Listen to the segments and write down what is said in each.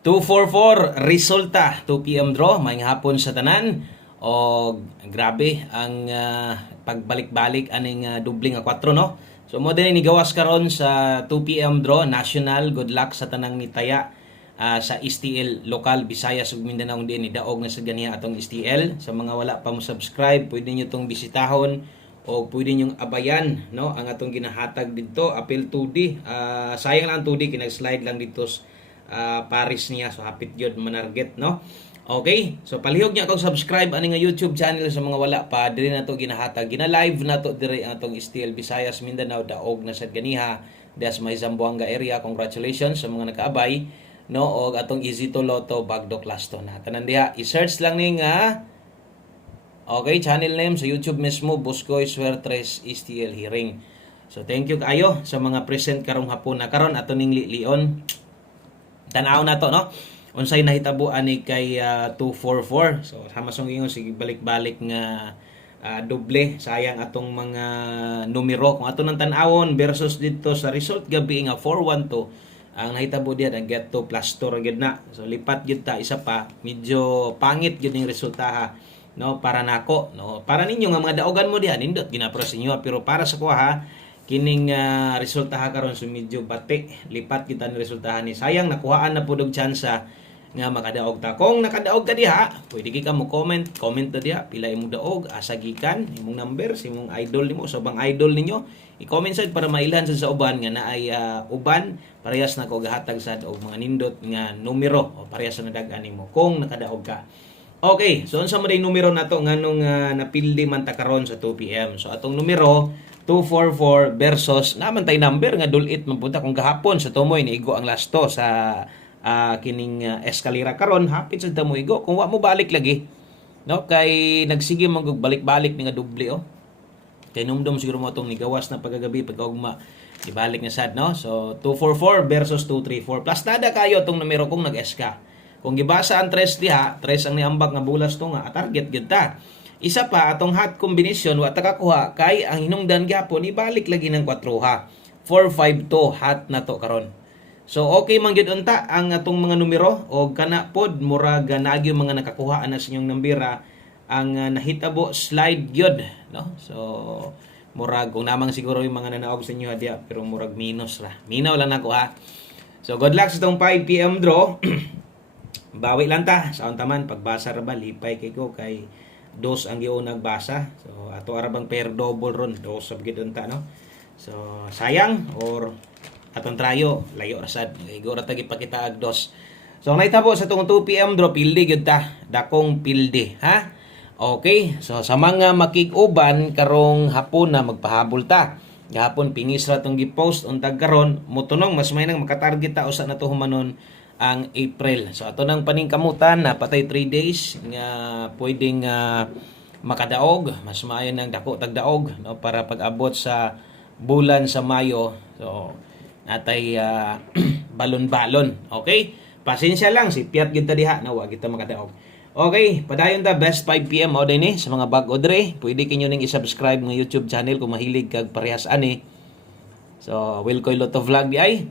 244 resulta 2 PM draw may hapon sa tanan o grabe ang pagbalik-balik aning dubling nga 4 no. So mo din ni gawas karon sa 2 PM draw national. Good luck sa tanang nitaya sa STL lokal Visayas ug Mindanao din ni daog na sa ganiya atong STL. Sa mga wala pa mo subscribe, pwede niyo tong bisitahon o pwede niyong abayan no ang atong ginahatag dito apil 2D. Sayang lang 2D kinag-slide lang dito Paris niya, so hapit yun manarget no. Okay, so palihog niya akong subscribe ani nga YouTube channel sa mga wala pa diri na to ginahatag, gina-live na to diri atong STL Visayas Mindanao daog na sad ganiha das may Zamboanga area. Congratulations sa mga nakaabay no og atong Easy to Lotto Bagdo Class to na tanan diha i-search lang ni nga okay channel name sa YouTube mismo Buscoy Suertres STL Hearing. So thank you kayo sa mga present karong hapon na karon ato ning lion tanaw na to no unsay nahitabo ani kay 244. So sama song ingon sige balik-balik nga doble sayang atong mga numero kung ato nang tan-awon versus dito sa result gabi nga 412 ang nahitabo diya ang get to plus 2 gid na. So lipat gid ta isa pa medyo pangit gid ning resulta ha no para nako no para ninyo nga mga daogan mo diha nindot ginapro sa inyo pero para sa kuha ha kining resultaha karon so medyo bati lipat kita ni resultahan ni sayang nakuhaan na pud og tsansa nga makadaog ta. Kung nakadaog ka diha pwede ka mo comment ta diha pila imong daog asa gikan imong number sa imong idol nimo so bang idol ninyo i-comment sad para mailhan sa uban nga naay uban parehas na ko gahatag sad og mga nindot nga numero o parehas na dagan nimo kung nakadaog ka. Okay, so unsa man day numero nato nganong napildi man ta karon sa 2 PM. So atong numero 244 versus naman tay number nga dulit man punta kung gahapon sa tumoy niigo ang lasto sa kining eskalera karon hapit sa damo igo kung wa mo balik lagi no kay nagsige man balik-balik ni nga doble oh kay numdum siguro mo tong nigawas na pagagabi pagkaugma ibalik na sad no. So 244 versus 234 plus tada kayo tong numero kung nag-eska kung gibasa ang 3 diha 3 ang niambak nga bulas to nga target gid ta. Isa pa atong hot combination wa ta kakuha kay ang hinungdan gyapon ibalik lagi ng 4 ha. 452 hot na to karon. So okay man gyud unta ang atong mga numero o kana pod murag naagyo mga nakakuha ana sa inyong nambira ang nahitabo slide gyud no. So murag kung namang siguro yung mga nanaog sa inyo diya pero murag minus ra. Minaw lang nako ha. So good luck sa tong 5 PM draw. Bawi lang ta sa taman pagbasa ra ba lipay kay ko kay dos ang giyon nagbasa. So ato arabang pair double ron dos sab gid unta no. So sayang or atong trayo layo ra sad igo ra tagi pakita ag dos. So nahitabo sa tong 2 PM draw pildi gyud ta dakong pildi ha. Okay, so sa mga makig-uban karong hapon na magpahabol ta. Gahapon pingis ra tong gi-post untag karon motunong mas may nang makatarget ta usa na to humanon ang April. So ato nang paningkamutan na patay 3 days nga pwedeng makadaog, mas maayo nang dako tagdaog no para pag-abot sa bulan sa Mayo. So natay balon-balon. Okay? Pasensya lang si Piat gid ta diha na wa kita makadaog. Okay, padayon ta best 5 PM o din sa mga bag odre. Pwede kinyo ning i-subscribe ng YouTube channel kung mahilig kag parehas ani. So, Wilcoy Lotto Vlog di ay.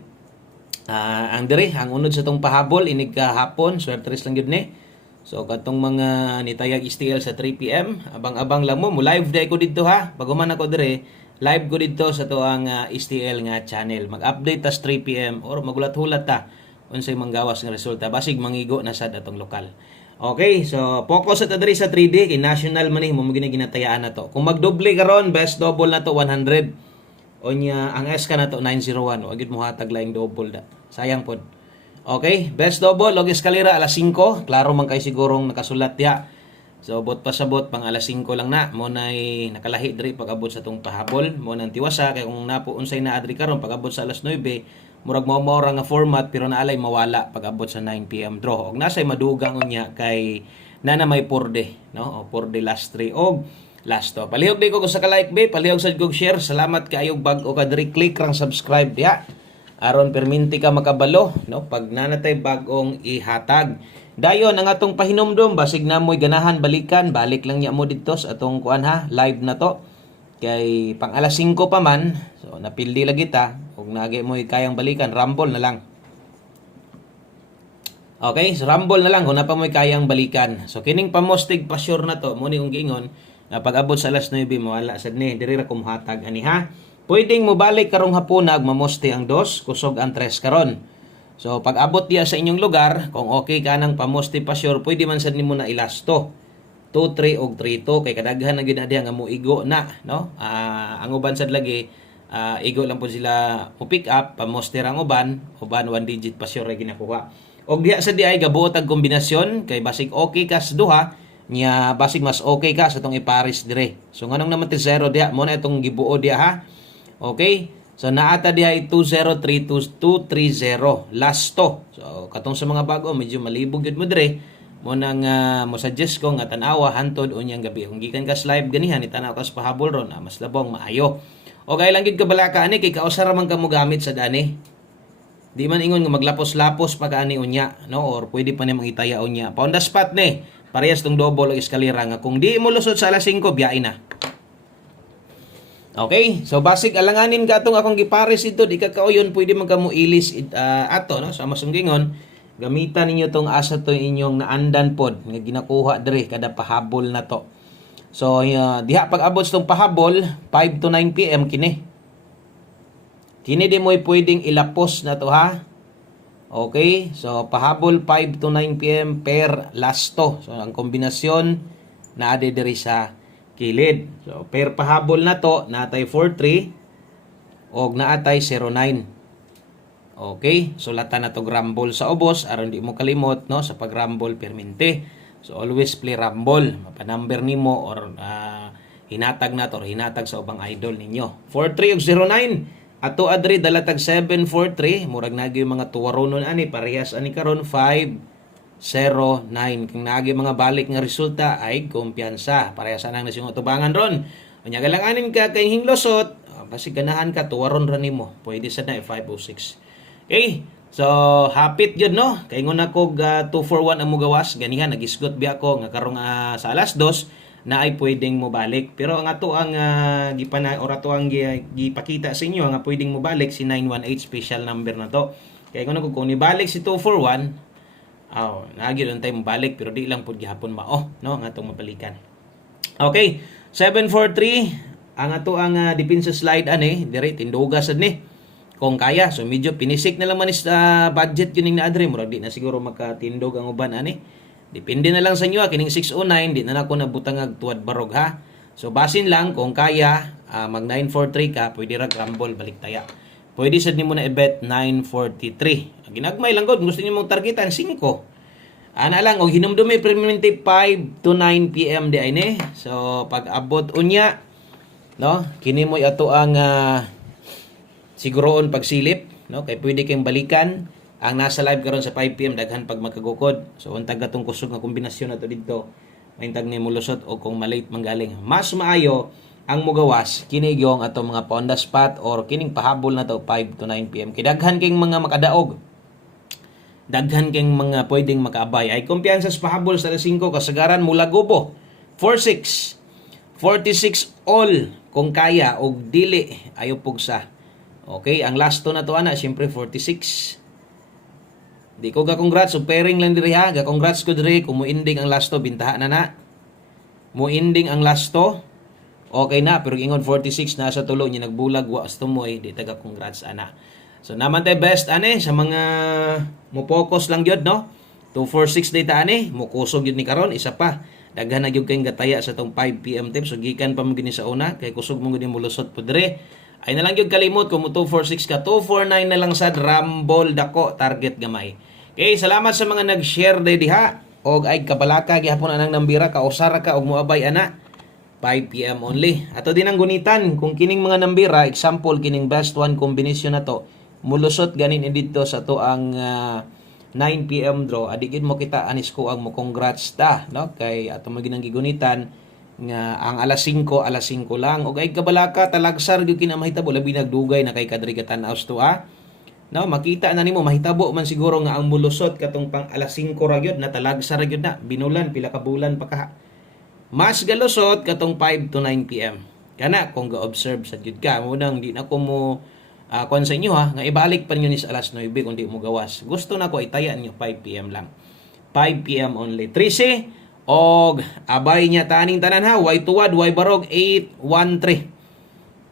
Ang dire ang unod sa tong pahabol inig kahapon swertres lang gyud ni. So katong mga nitayag STL sa 3 PM abang-abang lang mo live day ko dito ha bago man ako dire live ko dito sa to ang STL nga channel mag-update tas 3 PM or magulat-hulat ta unsay manggawas nga resulta basig mangigo na sad atong lokal. Okay, so focus ta diri sa 3D kay national man ni mo ginatayaan na to. Kung magdoble karon best double na to 100. Onya ang SK na to 901 wa gid mo hatag laing double da. Sayang pod. Okay, best double og eskalera alas 5. Klaro man kay sigurong nakasulat diha. So bot pa sabot pang alas 5 lang na mo nay nakalahi diri pag-abot sa tong pahabol mo nang tiwasa kay kung napo unsay na adri karon pag-abot sa alas 9 murag mao ra nga format pero naalay mawala pag-abot sa 9 PM draw. Og nasay madugang unya kay nana may porde no o porde last 3 og last to. Palihog di ko sa ka-like be, palihog sa kog share. Salamat kaayo bag-o ka diri click rang subscribe diha. Aron perminti ka makabalo no pag nanatay bag-ong ihatag. Dayon ang atong pahinumdom basig na mo'y ganahan balikan, balik lang niya mo dito sa atong kuan ha, live na to. Kay pang alas 5 pa man, so napildi lagi ta ug nagi mo'y kayang balikan, rumble na lang. Okay, so rumble na lang kung napa mo'y kayang balikan. So kining pamostig pa sure na to, mo ni kung giingon nga pag abot sa alas 9 mo wala sad ni diri ra kumhatag ani ha. Pwedeng mo balik karong hapunag mamoste ang 2, kusog ang 3 karon. So pag abot diya sa inyong lugar, kung okay ka nang pamoste pa sure, pwede man sad nimo na ilasto. 2, 3 og 3 to kay kadaghan na gyud diha nga muigo na, no? Ang uban sad lagi igo lang po sila mo pick up, pamoste ang uban 1 digit pa sure ginakuha. Og diha sa di ay gabuot ang kombinasyon kay basig okay ka sa duha nya basig mas okay ka sa tong ipares dire. So nganong naman ti 0 diha mo na itong gibuo diha ha. Okay? So naata diha ay 2032230 last to. So katong sa mga bago medyo malibog gyud mo dire. Mo nang mo suggest ko nga tan-awa hantod unyang gabi. Kung gikan ka live ganihan itanaw ka sa pahabol ron, mas labong maayo. Okay lang gid ka balaka ani kay kausara man ka mo gamit sa dani. Di man ingon nga maglapos-lapos pa kaani unya, no? Or pwede pa nimong itaya unya. Pa on the spot ni, parehas tong double o eskalera nga kung di mo lusot sa alas 5 biyain na. Okay? So basic alanganin ka atong akong gipares ito, di ka kauyon pwede man kamo ilis ato, no? Sa masunggingon, gamitan ninyo tong asa to inyong naandan pod nga ginakuha diri kada pahabol na to. So diha pag abot tong pahabol 5 to 9 PM kini. Kini di mo'y pwedeng ilapos na to ha. Okay? So, pahabol 5 to 9 PM per lasto. So, ang kombinasyon na ade diri sa kilid. So, per pahabol na to, naatay 4-3 o naatay 0-9. Okay? So, lata na to rumble sa ubos. Aron di mo kalimot, no? Sa pag-rumble permente. So, always play rumble. Mapanumber nimo or hinatag na to or hinatag sa ubang idol ninyo. 4-3 o 0-9. Ato adri dalatag 743 murag nagi mga tuwaronon ani parehas ani karon 509 kung nagi mga balik nga resulta ay kumpiyansa parehas anang nasingo tubangan ron unya galanganin ka kay hinglosot basi ganahan ka tuwaron ra nimo pwede sad na 506. Okay, so hapit gyud no kay ngon ako 241 ang mugawas ganihan nagisgot biya ko nga karong sa alas 2 na ay pwedeng mo balik. Pero ang ato ang or ato ang gipakita sa inyo nga pwedeng mo balik si 918 special number na to. Kaya kung nibalik si 241, naagid on time mo balik pero di lang pud gihapon mao, no? Ang atong mabalikan. Okay, 743 ang ato ang depensa slide ani, dire tinduga sad ni. Kung kaya, so medyo pinisik na lang man sa budget yun na adre, murag di na siguro makatindog ang uban ani. Depende na lang sa inyo, kining 609, di na ako nabutang tuwad barog ha. So basin lang kung kaya, mag 943 ka, pwede ra rumble balik taya. Pwede sad nimo na i-bet 943. Ginagmay lang gud, gusto niyo mong targetan 5. Ana lang og hinumdumi permanente 5 to 9 PM di ay ni. So pag abot unya, no, kini mo ato ang siguroon pagsilip, no, kay pwede kayong balikan. Ang nasa live karon sa 5 PM daghan pag magkagukod. So untag atong kusog nga kombinasyon nato didto. Maintag ni mulusot o kung malate manggaling. Mas maayo ang mugawas kini gyong ato mga on the spot or kining pahabol na to 5 to 9 PM. Kay daghan kayong mga makadaog. Daghan kayong mga pwedeng makaabay. Ay kumpiyansa sa pahabol sa 5 kasagaran mula gubo. 46 46 all kung kaya og dili ayo pugsa. Okay, ang last to na to ana syempre 46. Di ko ga-congrats, so pairing lang diri ha. Ga-congrats ko diri kung mo-ending ang last to, bintaha na. Mo-ending ang last to, okay na. Pero ingon 46 na sa tulo niya nagbulag, was to mo di taga-congrats ana. So naman tayo best ane sa mga mo-focus lang yun, no? 246 data ane, mo-kusog yun ni karon isa pa. Daghan na gyud kayong gataya sa tong 5 PM tips. So gikan pa mo gini sa una, kay kusog mo gini mulusot po diri. Ay na lang yung kalimot kung mo 246 ka, 249 na lang sad rumble dako target gamay. Okay, salamat sa mga nag-share day diha og ay kabalaka gihapon anang nambira ka usara ka og moabay ana 5 PM only. Ato din ang gunitan kung kining mga nambira example kining best one combination na to mulusot ganin dito sa to ang 9 PM draw adi gid mo kita anis ko ang mo congrats ta no kay ato mo ginang gigunitan nga ang alas 5 lang og ay kabalaka talagsar gyud kinamahitabo labi nagdugay na kay kadri katan-aw to no makita na nimo mahitabo man siguro nga ang mulusot katong pang alas 5 ra gyud na talagsar gyud na binulan pila ka bulan pa ka mas galusot katong 5 to 9 PM kana kung ga-observe sa gyud ka mo nang di na ko mo Kuan sa inyo ha, nga ibalik pa ninyo ni sa alas 9 kung di mo gawas. Gusto na ko itaya ninyo 5 PM lang. 5 PM only. 13 og abay niya taning tanan ha, way tuwad, way barog 813.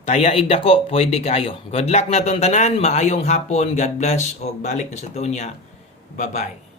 Tayaig dako, pwede kayo. Good luck na ton tanan, maayong hapon, God bless og balik na sa tunya. Bye-bye.